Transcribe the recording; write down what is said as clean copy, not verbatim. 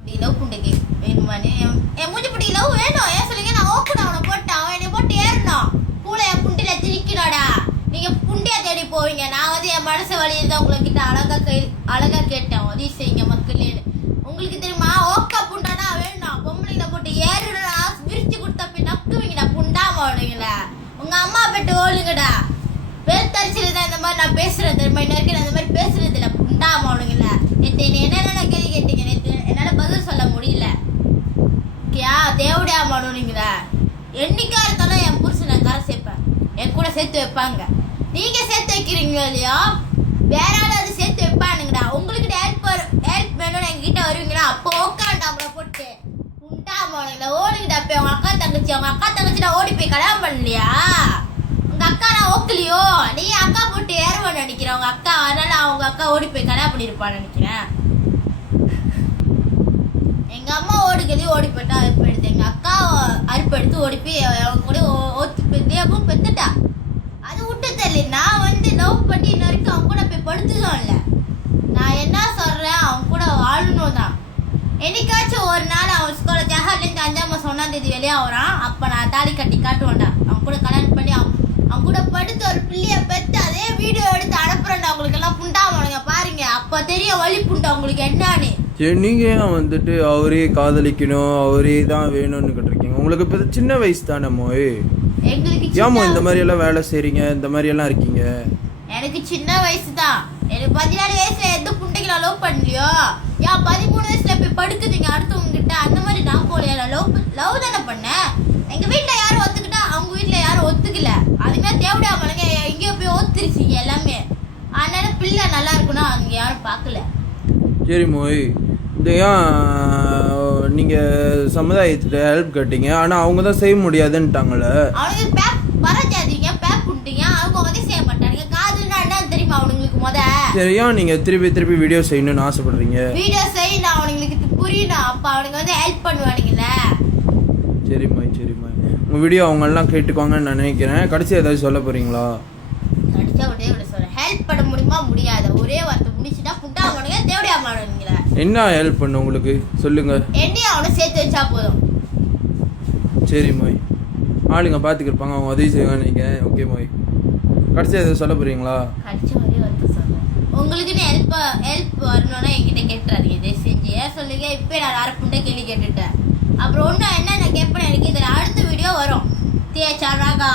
love புண்டைக்கு வேணுமானே என் மூஞ்சி பிடி love வேணும் ஏன் சொல்லுங்க நான் ஓப்பன் அவனை போட்டேன் அவன் என்னை போட்டு ஏறணும் பூளை என் புண்டில திரிக்கணும்டா நீங்க புண்டியா தேடி போவீங்க நான் வந்து என் மனசு வழியில் தான் உங்ககிட்ட அழகா கேட்டேன் உதவி செய்யுங்க மக்களேன்னு உங்களுக்கு தெரியுமா ஓக்கா புண்டானா வேணும் பொம்பளைங்களை போட்டு ஏறுடா விரிச்சு கொடுத்த போய் நக்குவீங்கடா புண்டாம ஓடுவீங்களா உங்க அம்மா போட்டு ஓடுங்கடா வெறுத்தரிச்சல தான் இந்த மாதிரி நான் பேசுறது தெரியுமா இன்ன வரைக்கும் அந்த மாதிரி பேசுறது இல்லை புண்டாம ஓடுங்கல்ல நேற்று என்னென்ன கேள்வி கேட்டீங்க நேற்று என்னால பதில் சொல்ல முடியல கியா தேவடியா மாடுவீங்களா என்னைக்கா இருந்தாலும் என் புருஷனை கரை சேர்ப்பேன் என் கூட சேர்த்து வைப்பாங்க நீங்க சேர்த்து வைக்கிறீங்களோ இல்லையோ வேற ஆளாவது சேர்த்து வைப்பானுங்கடா உங்களுக்கு ஹெல்ப் வேணும்னு எங்ககிட்ட வருவீங்களா அப்போ உட்காந்து அவங்கள போட்டு உண்டா போனீங்களா ஓடுங்கடா போய் உங்க அக்கா தங்கச்சி நான் ஓடி போய் கல்யாணம் பண்ணலையா உங்க அக்கா நான் ஓக்கலையோ நீ அக்கா போட்டு ஏறுவேன்னு நினைக்கிறேன் உங்க அக்கா அதனால அவங்க அக்கா ஓடி போய் கல்யாணம் பண்ணிருப்பான்னு நினைக்கிறேன் எங்க அம்மா ஓடி போயிட்டா அறுப்பு எடுத்து எங்க அக்கா அறுப்பு எடுத்து ஓடி போய் அவங்க கூட ஓத்து பெத்துட்டா அது விட்டு தெரியல நான் வந்து லவ் பண்ணி இன்ன வரைக்கும் அவங்க கூட போய் படுத்துதான் இல்ல நான் என்ன சொல்றேன் அவங்க கூட வாழணும் தான் என்னைக்காச்சும் ஒரு நாள் அவன் ஸ்கூல்ல ஜஹர்லேருந்து 5ஆம் மாசம் 1ஆம் தேதி வெளியே ஆகுறான் அப்ப நான் தாலி கட்டி காட்டுவேன்டா அவங்க கூட கல்யாணம் பண்ணி அவங்க கூட படுத்து ஒரு பிள்ளைய பெற்று அதே வீடியோ எடுத்து அனுப்புறேன்டா உங்களுக்கு எல்லாம் புண்டாமனுங்க பாருங்க அப்ப தெரிய வழி புண்டா உங்களுக்கு என்னன்னு சரி நீங்க ஏன் வந்துட்டு அவரே காதலிக்கணும் அவரே தான் வேணும்னு கேட்டிருக்கீங்க உங்களுக்கு இப்போ சின்ன வயசு தானே மோய் ஏமோ இந்த மாதிரி எல்லாம் வேலை செய்றீங்க இந்த மாதிரி எல்லாம் இருக்கீங்க எனக்கு சின்ன வயசு தான் எனக்கு 14 வயசுல எந்த புண்டைக்கு நான் லவ் பண்ணலையோ ஏன் 13 வயசுல போய் படுக்குதுங்க அடுத்தவங்க கிட்ட அந்த மாதிரி நான் போலையா லவ் தானே பண்ணேன் எங்க வீட்டுல யாரும் ஒத்துக்கிட்டா அவங்க வீட்டுல யாரும் ஒத்துக்கல அதுமே தேவையா மலங்க எங்கேயோ போய் ஒத்துருச்சிங்க எல்லாமே அதனால பிள்ளை நல்லா இருக்குன்னா அங்க யாரும் பார்க்கல சரி மோய் இந்த ஏன் நீங்க சமுதாயத்துல ஹெல்ப் கேட்டீங்க ஆனா அவங்க தான் செய்ய முடியாதுன்ட்டாங்கல்ல அவனுக்கு பேப் வரஜாதீங்க பேப் புண்டிங்க அவங்க வந்து செய்ய மாட்டாங்க காதுன்னா என்ன தெரியுமா அவங்களுக்கு முத சரி ஏன் நீங்க திருப்பி வீடியோ செய்யணும்னு ஆசைப்படுறீங்க வீடியோ செய்யணும் அவங்களுக்கு புரியணும் அப்ப அவனுங்க வந்து ஹெல்ப் பண்ணுவானுங்கல்ல சரி மோய் உங்க வீடியோ அவங்க எல்லாம் கேட்டுக்குவாங்கன்னு நான் நினைக்கிறேன் கடைசி ஏதாவது சொல்ல போறீங்களா கடைசியா ஒரே சொல்றேன் ஹெல்ப் பண்ண முடியுமா முடியாது ஒரே வார்த்தை முடிச்சுட்டா புண்டா அவனுங்க தேவடியா மாடுவீங்களா என்ன ஹெல்ப் பண்ண உங்களுக்கு சொல்லுங்க என்னையும் அவனை சேர்த்து வச்சா போதும் சரி மோய் ஆளுங்க பார்த்துக்கிருப்பாங்க அவங்க உதவி செய்வாங்க நீங்க ஓகே மோய் கடைசியாக எதாவது சொல்ல போறீங்களா கடைசி ஒரே வார்த்தை சொல்றேன் உங்களுக்குன்னு ஹெல்ப் வரணும்னா என்கிட்ட கேட்டுறாதீங்க இதை செஞ்சு ஏன் சொல்லுங்க இப்போ நான் அரை புண்டை கேள்வி கேட்டுட்டேன் அப்புறம் ஒன்றும் என்ன நான் கேட்பேன் எனக்கு இதில் அடுத்த வீடியோ வரும் தேச்சாராகா